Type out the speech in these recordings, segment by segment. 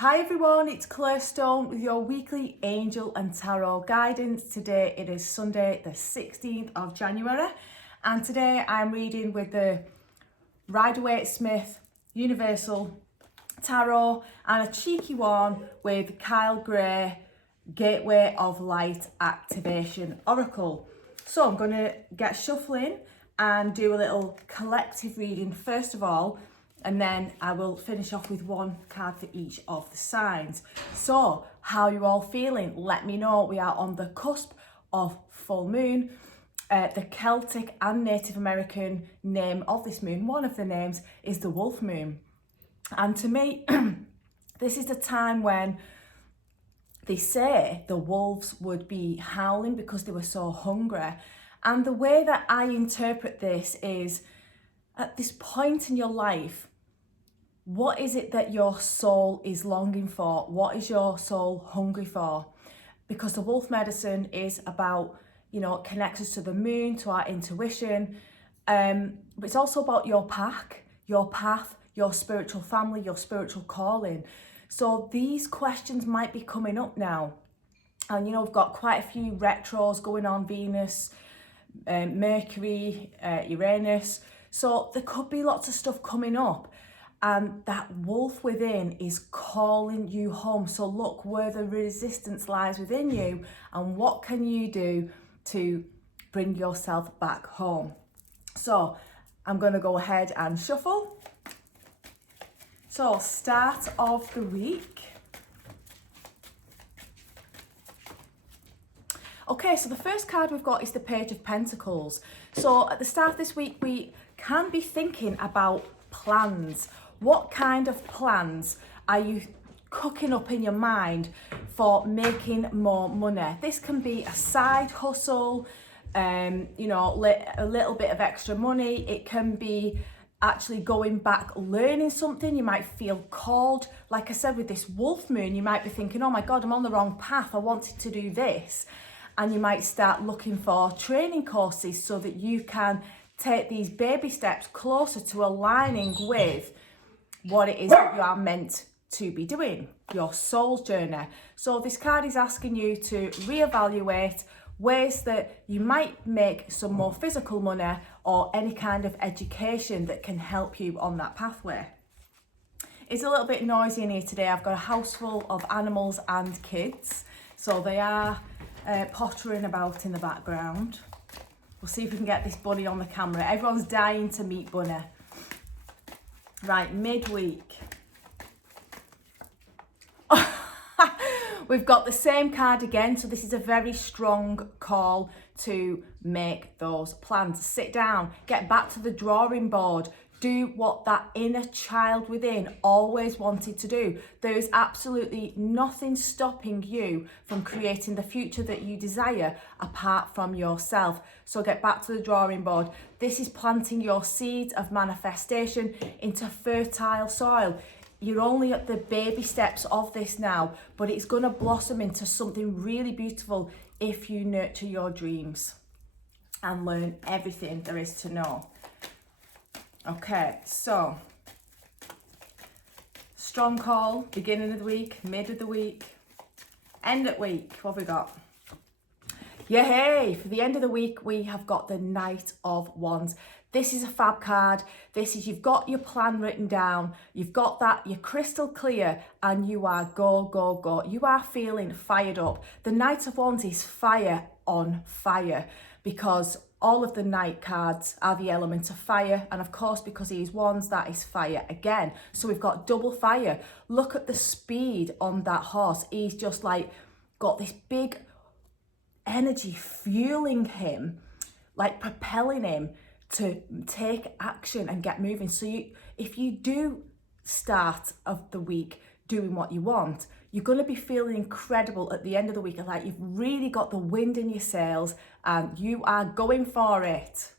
Hi everyone, it's Claire Stone with your weekly angel and tarot guidance. Today it is Sunday the 16th of January and today I'm reading with the Rider-Waite-Smith Universal Tarot and a cheeky one with Kyle Gray Gateway of Light Activation Oracle. So I'm going to get shuffling and do a little collective reading first of all, and then I will finish off with one card for each of the signs. So, how are you all feeling? Let me know. We are on the cusp of full moon. The Celtic and Native American name of this moon, one of the names, is the wolf moon. And to me, this is the time when they say the wolves would be howling because they were so hungry. And the way that I interpret this is, at this point in your life, what is it that your soul is longing for? What is your soul hungry for? Because the wolf medicine is about, connects us to the moon, to our intuition. But it's also about your path, your spiritual family, your spiritual calling. So these questions might be coming up now. And, we've got quite a few retros going on, Venus, Mercury, Uranus. So there could be lots of stuff coming up. And that wolf within is calling you home. So look where the resistance lies within you and what can you do to bring yourself back home. So I'm going to go ahead and shuffle. So start of the week. Okay, so the first card we've got is the Page of Pentacles. So at the start of this week, we can be thinking about plans. What kind of plans are you cooking up in your mind for making more money? This can be a side hustle, a little bit of extra money. It can be actually going back, learning something. You might feel called. Like I said, with this wolf moon, you might be thinking, oh my God, I'm on the wrong path. I wanted to do this. And you might start looking for training courses so that you can take these baby steps closer to aligning with what it is that you are meant to be doing, your soul's journey. So this card is asking you to reevaluate ways that you might make some more physical money or any kind of education that can help you on that pathway. It's a little bit noisy in here today. I've got a house full of animals and kids, so they are pottering about in the background. We'll see if we can get this bunny on the camera. Everyone's dying to meet Bunny. Right, midweek. We've got the same card again, so this is a very strong call to make those plans. Sit down, get back to the drawing board, do what that inner child within always wanted to do. There is absolutely nothing stopping you from creating the future that you desire apart from yourself. So get back to the drawing board. This is planting your seeds of manifestation into fertile soil. You're only at the baby steps of this now, but it's going to blossom into something really beautiful if you nurture your dreams and learn everything there is to know. Okay, so strong call, beginning of the week, mid of the week, end of week. What have we got? Yay! For the end of the week, we have got the Knight of Wands. This is a fab card. This is, you've got your plan written down. You've got that, you're crystal clear, and you are go, go, go. You are feeling fired up. The Knight of Wands is fire on fire because all of the Knight cards are the element of fire. And of course, because he is Wands, that is fire again. So we've got double fire. Look at the speed on that horse. He's just like got this big energy fueling him, like propelling him to take action and get moving. So if you do start of the week doing what you want, you're going to be feeling incredible at the end of the week, like you've really got the wind in your sails and you are going for it.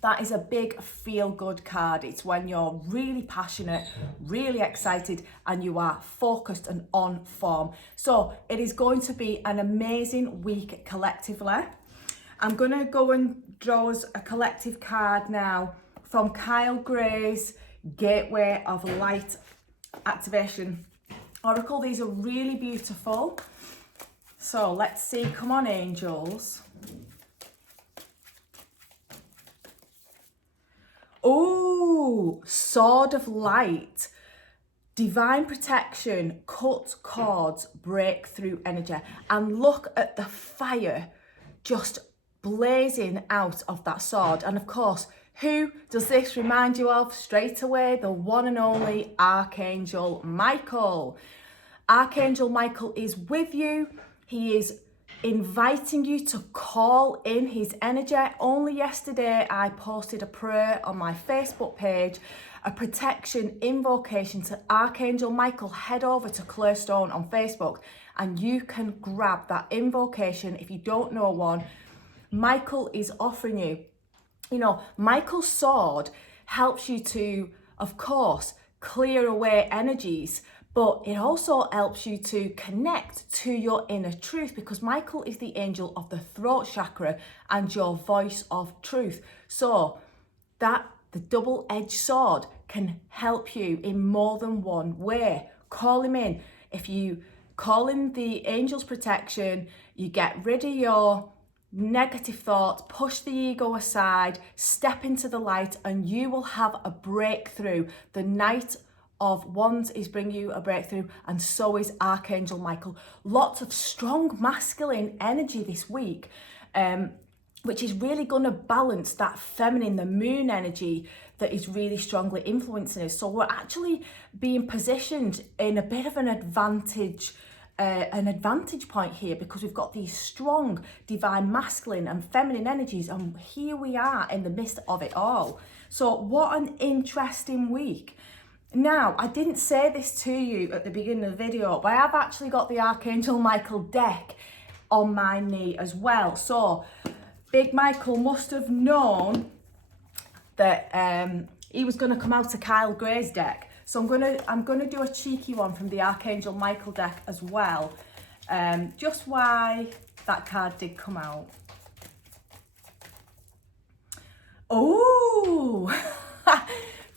That is a big feel-good card. It's when you're really passionate, really excited, and you are focused and on form. So it is going to be an amazing week collectively. I'm going to go and draw us a collective card now from Kyle Gray's Gateway of Light Activation oracle. These are really beautiful. So let's see, come on angels. Oh, sword of light. Divine protection, cut cords, breakthrough energy. And look at the fire just blazing out of that sword. And of course, who does this remind you of straight away? The one and only Archangel Michael. Archangel Michael is with you. He is inviting you to call in his energy. Only yesterday I posted a prayer on my Facebook page, a protection invocation to Archangel Michael. Head over to Claire Stone on Facebook and you can grab that invocation if you don't know one. Michael is offering you, Michael's sword helps you to, of course, clear away energies, but it also helps you to connect to your inner truth, because Michael is the angel of the throat chakra and your voice of truth. So that the double-edged sword can help you in more than one way. Call him in. If you call in the angel's protection, you get rid of your negative thoughts, push the ego aside, step into the light, and you will have a breakthrough. The Knight of Wands is bringing you a breakthrough, and so is Archangel Michael. Lots of strong masculine energy this week, which is really going to balance that feminine, the moon energy that is really strongly influencing us. So we're actually being positioned in a bit of an advantage point here, because we've got these strong divine masculine and feminine energies, and here we are in the midst of it all. So what an interesting week. Now, I didn't say this to you at the beginning of the video, but I have actually got the Archangel Michael deck on my knee as well. So Big Michael must have known that he was going to come out to Kyle Gray's deck. So I'm gonna do a cheeky one from the Archangel Michael deck as well, just why that card did come out. Oh,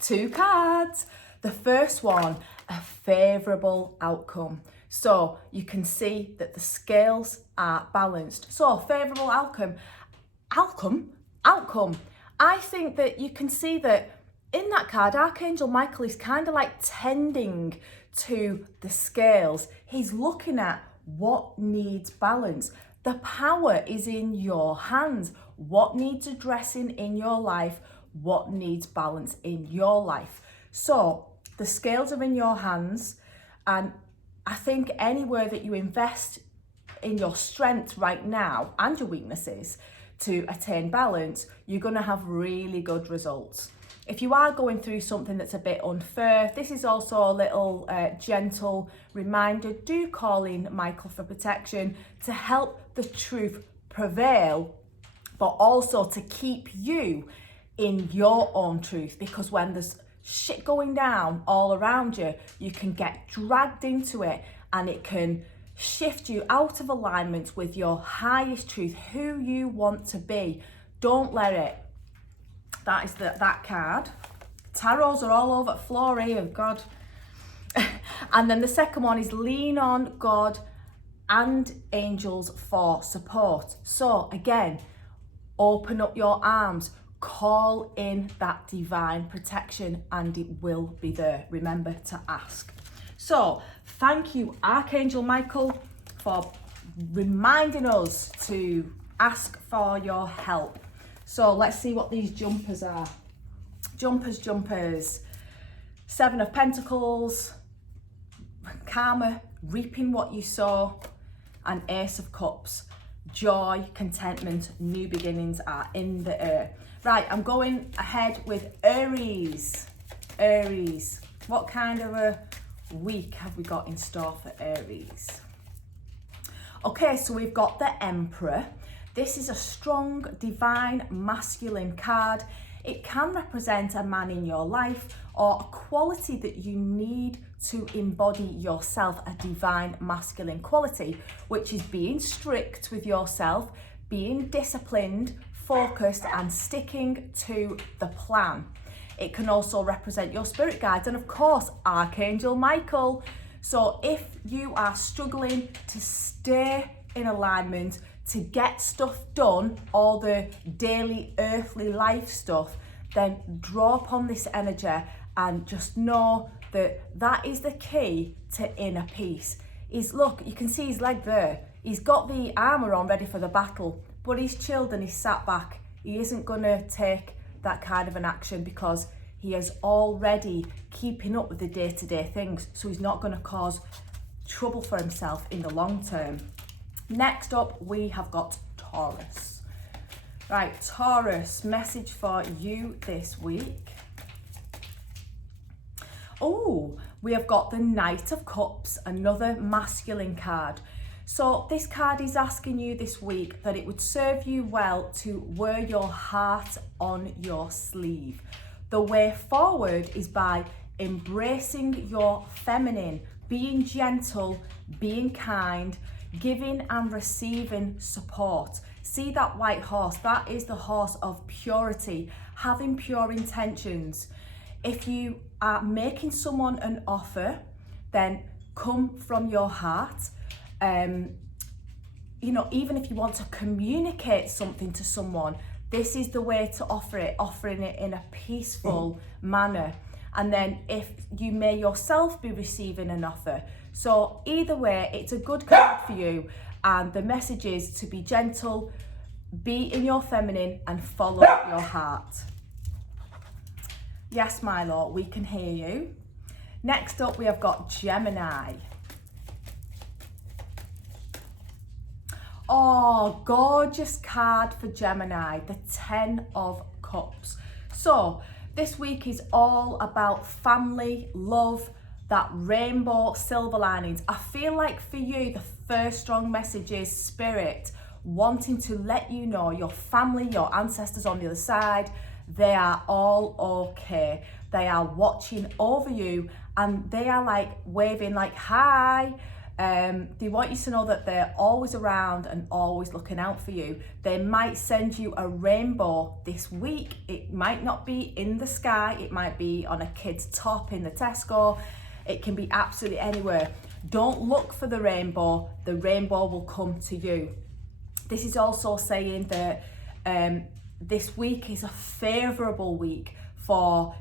2 cards. The first one, a favourable outcome. So you can see that the scales are balanced. So favourable outcome. I think that you can see that in that card, Archangel Michael is kind of like tending to the scales. He's looking at what needs balance. The power is in your hands. What needs addressing in your life? What needs balance in your life? So the scales are in your hands, and I think anywhere that you invest in your strength right now and your weaknesses to attain balance, you're going to have really good results. If you are going through something that's a bit unfair, this is also a little gentle reminder. Do call in Michael for protection to help the truth prevail, but also to keep you in your own truth, because when there's shit going down all around you, you can get dragged into it and it can shift you out of alignment with your highest truth, who you want to be. Don't let it. That is that card. Tarots are all over the floor here, God. And then the second one is lean on God and angels for support. So again, open up your arms, call in that divine protection, and it will be there. Remember to ask. So thank you, Archangel Michael, for reminding us to ask for your help. So let's see what these jumpers are. Jumpers. 7 of Pentacles, karma, reaping what you sow, and Ace of Cups. Joy, contentment, new beginnings are in the air. Right, I'm going ahead with Aries. Aries, what kind of a week have we got in store for Aries? Okay, so we've got the Emperor. This is a strong, divine, masculine card. It can represent a man in your life or a quality that you need to embody yourself, a divine masculine quality, which is being strict with yourself, being disciplined, focused, and sticking to the plan. It can also represent your spirit guides and, of course, Archangel Michael. So if you are struggling to stay in alignment, to get stuff done, all the daily earthly life stuff, then draw upon this energy and just know that that is the key to inner peace. Look, you can see his leg there. He's got the armour on ready for the battle, but he's chilled and he's sat back. He isn't going to take that kind of an action because he is already keeping up with the day-to-day things, so he's not going to cause trouble for himself in the long term. Next up, we have got Taurus. Right, Taurus, message for you this week. Oh, we have got the Knight of Cups, another masculine card. So this card is asking you this week that it would serve you well to wear your heart on your sleeve. The way forward is by embracing your feminine, being gentle, being kind, giving and receiving support. See that white horse? That is the horse of purity, having pure intentions. If you are making someone an offer, then come from your heart. Even if you want to communicate something to someone, this is the way to offer it, offering it in a peaceful manner. And then if you may yourself be receiving an offer. So either way, it's a good card for you. And the message is to be gentle, be in your feminine and follow your heart. Yes, my lord, we can hear you. Next up, we have got Gemini. Oh, gorgeous card for Gemini, the 10 of Cups. So this week is all about family, love, that rainbow silver linings. I feel like for you, the first strong message is Spirit wanting to let you know your family, your ancestors on the other side, they are all okay. They are watching over you and they are like waving like, hi. They want you to know that they're always around and always looking out for you. They might send you a rainbow this week. It might not be in the sky. It might be on a kid's top in the Tesco. It can be absolutely anywhere. Don't look for the rainbow will come to you. This is also saying that this week is a favourable week for,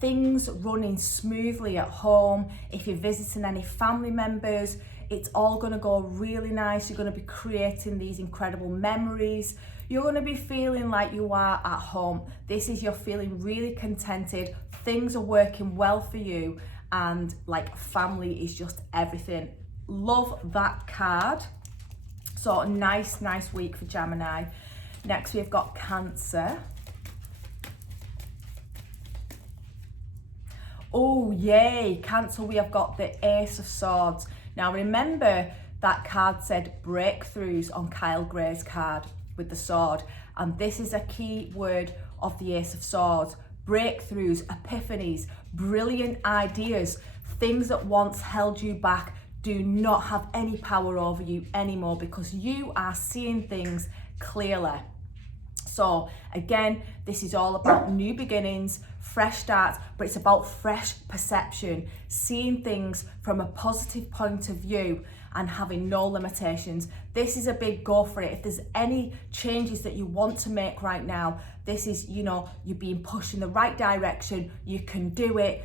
things running smoothly at home. If you're visiting any family members, it's all going to go really nice. You're going to be creating these incredible memories. You're going to be feeling like you are at home. You're feeling really contented. Things are working well for you. And like family is just everything. Love that card. So a nice week for Gemini. Next we've got Cancer. Oh yay, Cancer, we have got the Ace of Swords. Now remember that card said breakthroughs on Kyle Gray's card with the sword. And this is a key word of the Ace of Swords. Breakthroughs, epiphanies, brilliant ideas, things that once held you back do not have any power over you anymore because you are seeing things clearly. So again, this is all about new beginnings, fresh starts, but it's about fresh perception, seeing things from a positive point of view and having no limitations. This is a big go for it. If there's any changes that you want to make right now, this is, you're being pushed in the right direction. You can do it.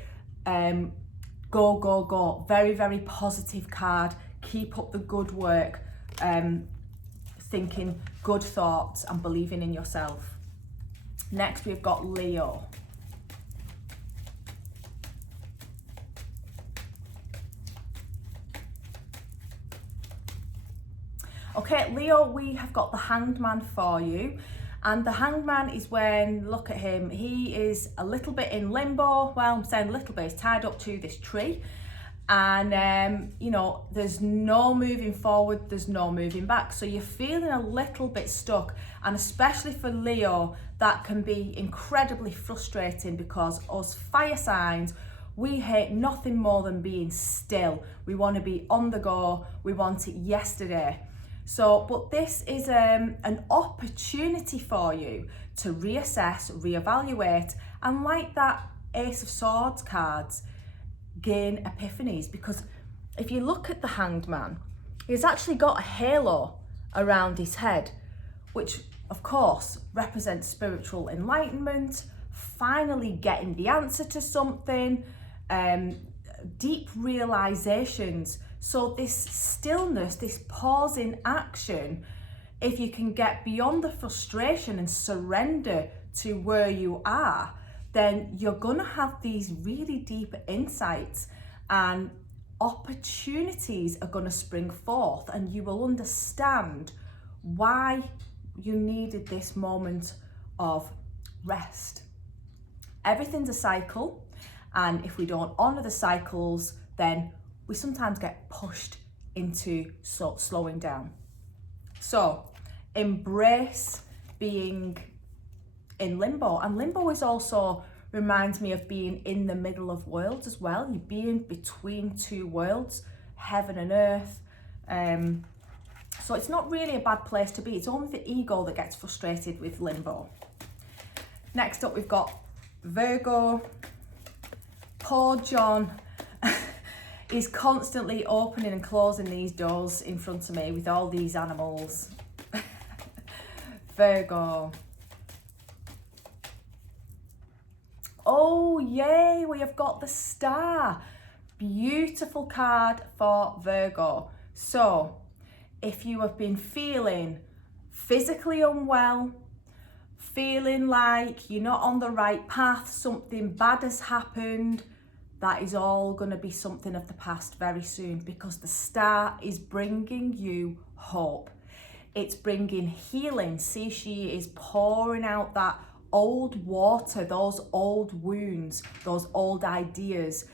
Go. Very positive card. Keep up the good work. Thinking good thoughts and believing in yourself. Next, we've got Leo. Okay, Leo, we have got the Hanged Man for you. And the Hanged Man is when, look at him, he is a little bit in limbo. Well, I'm saying a little bit, he's tied up to this tree. And, there's no moving forward, there's no moving back. So you're feeling a little bit stuck. And especially for Leo, that can be incredibly frustrating because us fire signs, we hate nothing more than being still. We want to be on the go. We want it yesterday. So, but this is an opportunity for you to reassess, reevaluate, and like that Ace of Swords cards, gain epiphanies, because if you look at the Hanged Man, he's actually got a halo around his head, which of course represents spiritual enlightenment, finally getting the answer to something, deep realizations. So this stillness, this pause in action, if you can get beyond the frustration and surrender to where you are, then you're gonna have these really deep insights and opportunities are gonna spring forth, and you will understand why you needed this moment of rest. Everything's a cycle, and if we don't honor the cycles, then we sometimes get pushed into slowing down. So embrace being in limbo, and limbo is also reminds me of being in the middle of worlds as well. You're being between two worlds, heaven and earth. So it's not really a bad place to be. It's only the ego that gets frustrated with limbo. Next up, we've got Virgo. Poor John is constantly opening and closing these doors in front of me with all these animals. Virgo. Oh yay, we have got the Star. Beautiful card for Virgo. So if you have been feeling physically unwell, feeling like you're not on the right path, something bad has happened, that is all going to be something of the past very soon, because the Star is bringing you hope. It's bringing healing. See, she is pouring out that old water, those old wounds, those old ideas,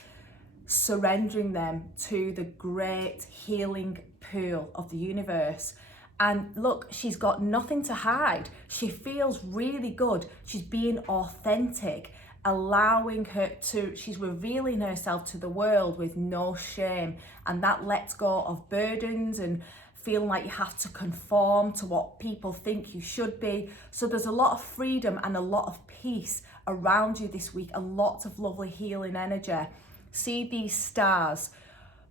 surrendering them to the great healing pool of the universe. And look, she's got nothing to hide. She feels really good. She's being authentic, allowing her to, she's revealing herself to the world with no shame. And that lets go of burdens and feeling like you have to conform to what people think you should be. So there's a lot of freedom and a lot of peace around you this week, a lot of lovely healing energy. See these stars,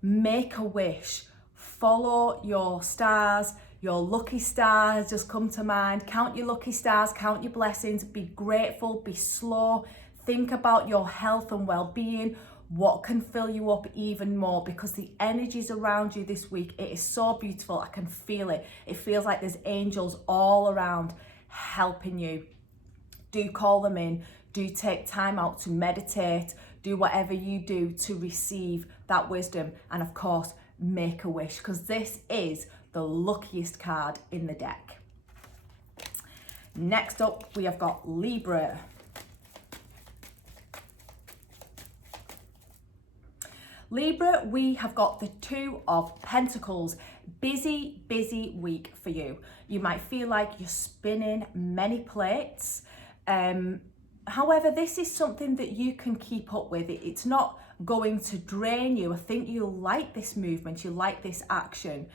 make a wish, follow your stars. Your lucky stars just come to mind. Count your lucky stars, count your blessings, be grateful, be slow, think about your health and well-being, what can fill you up even more, because the energies around you this week, it is so beautiful. I can feel it. It feels like there's angels all around helping you. Do call them in, do take time out to meditate, do whatever you do to receive that wisdom, and of course, make a wish, because this is the luckiest card in the deck. Next up, we have got Libra. Libra, we have got the Two of Pentacles. Busy, busy week for you. You might feel like you're spinning many plates. However, this is something that you can keep up with. It's not going to drain you. I think you'll like this movement, you'll like this action.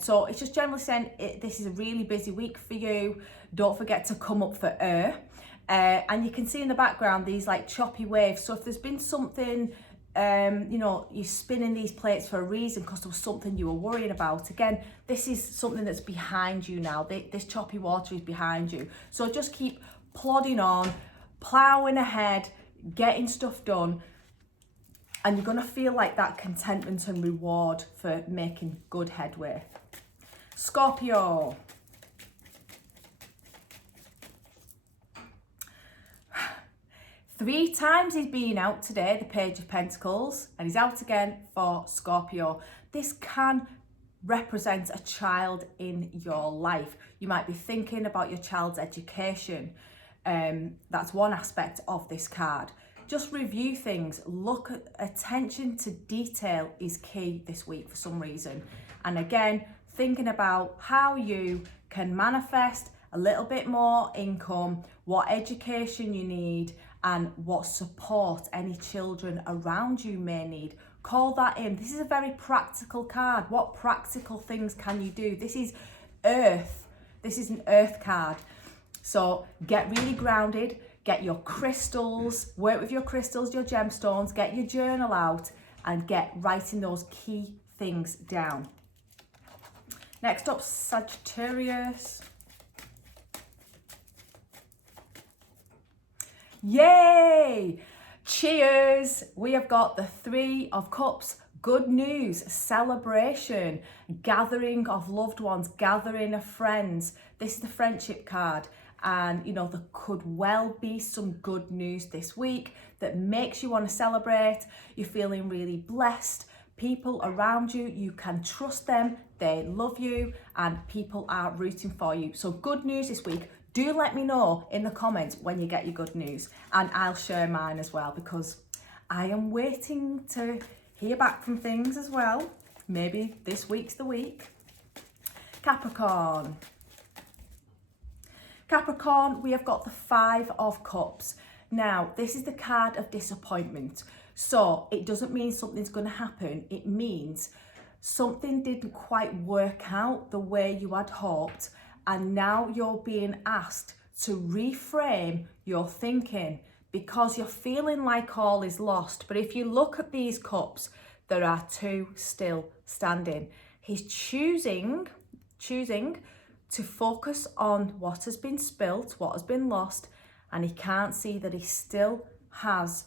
So it's just generally saying this is a really busy week for you. Don't forget to come up for air. And you can see in the background these like choppy waves. So if there's been something, you're spinning these plates for a reason because there was something you were worrying about. Again, this is something that's behind you now. This choppy water is behind you. So just keep plodding on, ploughing ahead, getting stuff done. And you're going to feel like that contentment and reward for making good headway. Scorpio. Three times he's been out today, the Page of Pentacles, and he's out again for Scorpio. This can represent a child in your life. You might be thinking about your child's education. That's one aspect of this card. Just review things. Look at attention to detail is key this week for some reason. And again, thinking about how you can manifest a little bit more income, what education you need, and what support any children around you may need. Call that in. This is a very practical card. What practical things can you do? This is earth. This is an earth card. So get really grounded. Get your crystals, work with your crystals, your gemstones, get your journal out and get writing those key things down. Next up, Sagittarius. Yay! Cheers! We have got the Three of Cups. Good news, celebration, gathering of loved ones, gathering of friends. This is the friendship card. And, you know, there could well be some good news this week that makes you want to celebrate. You're feeling really blessed. People around you, you can trust them. They love you and people are rooting for you. So good news this week. Do let me know in the comments when you get your good news. And I'll share mine as well because I am waiting to hear back from things as well. Maybe this week's the week. Capricorn. Capricorn, we have got the Five of Cups. Now, this is the card of disappointment. So it doesn't mean something's going to happen. It means something didn't quite work out the way you had hoped. And now you're being asked to reframe your thinking because you're feeling like all is lost. But if you look at these cups, there are two still standing. He's choosing to focus on what has been spilt, what has been lost, and he can't see that he still has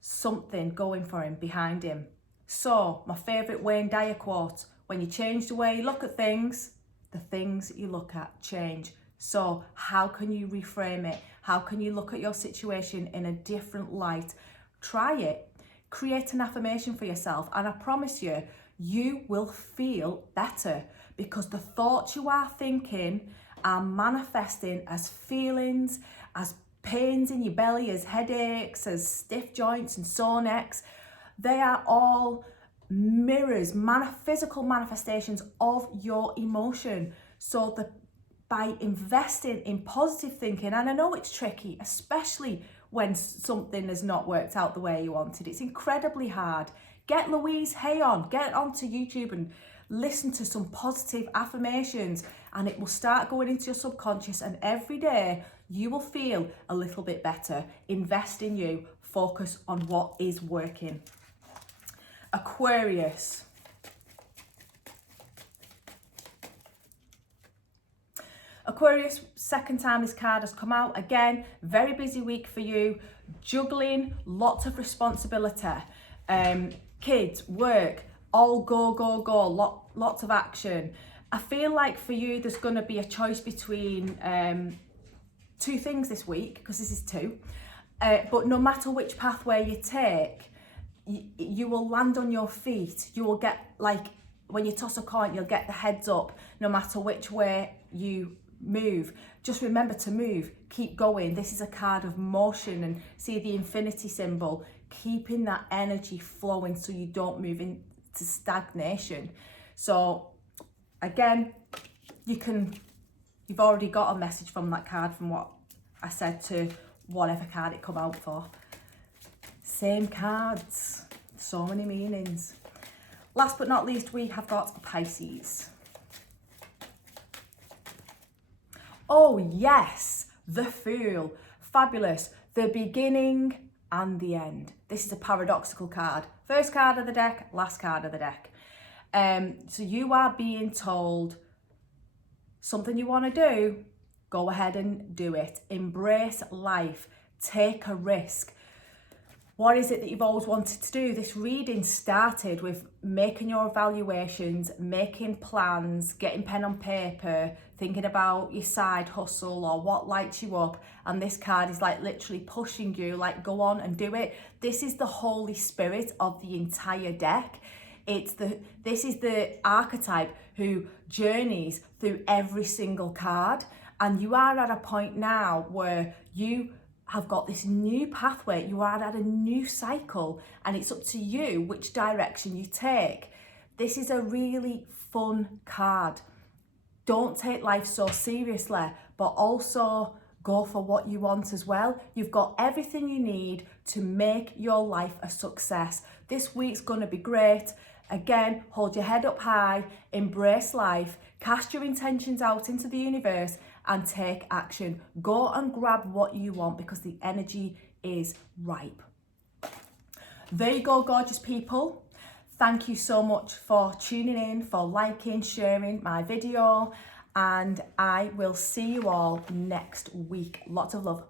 something going for him behind him. So, my favourite Wayne Dyer quote, when you change the way you look at things, the things you look at change. So, how can you reframe it? How can you look at your situation in a different light? Try it. Create an affirmation for yourself, and I promise you, you will feel better because the thoughts you are thinking are manifesting as feelings, as pains in your belly, as headaches, as stiff joints and sore necks. They are all mirrors, physical manifestations of your emotion. So by investing in positive thinking, and I know it's tricky, especially when something has not worked out the way you wanted. It's incredibly hard. Get Louise Hay on, get onto YouTube and listen to some positive affirmations and it will start going into your subconscious, and every day you will feel a little bit better. Invest in you, focus on what is working. Aquarius. Aquarius, second time this card has come out. Again, very busy week for you. Juggling, lots of responsibility. Kids, work, all go, lots of action. I feel like for you, there's going to be a choice between two things this week, because this is two. But no matter which pathway you take, you will land on your feet. You will get, like, when you toss a coin, you'll get the heads up no matter which way you move. Just remember to move, keep going. This is a card of motion, and see the infinity symbol, keeping that energy flowing so you don't move into stagnation. So again, you've already got a message from that card from what I said to whatever card it come out for. Same cards, so many meanings. Last but not least, we have got Pisces. Oh yes, the Fool. Fabulous. The beginning and the end. This is a paradoxical card. First card of the deck, last card of the deck. So you are being told something you want to do, go ahead and do it. Embrace life. Take a risk. What is it that you've always wanted to do? This reading started with making your evaluations, making plans, getting pen on paper, thinking about your side hustle or what lights you up. And this card is like literally pushing you, like, go on and do it. This is the Holy Spirit of the entire deck. This is the archetype who journeys through every single card. And you are at a point now where you have got this new pathway, you are at a new cycle, and it's up to you which direction you take. This is a really fun card. Don't take life so seriously, but also go for what you want as well. You've got everything you need to make your life a success. This week's going to be great. Again, hold your head up high, embrace life, cast your intentions out into the universe and take action. Go and grab what you want because the energy is ripe. There you go, gorgeous people. Thank you so much for tuning in, for liking, sharing my video, and I will see you all next week. Lots of love.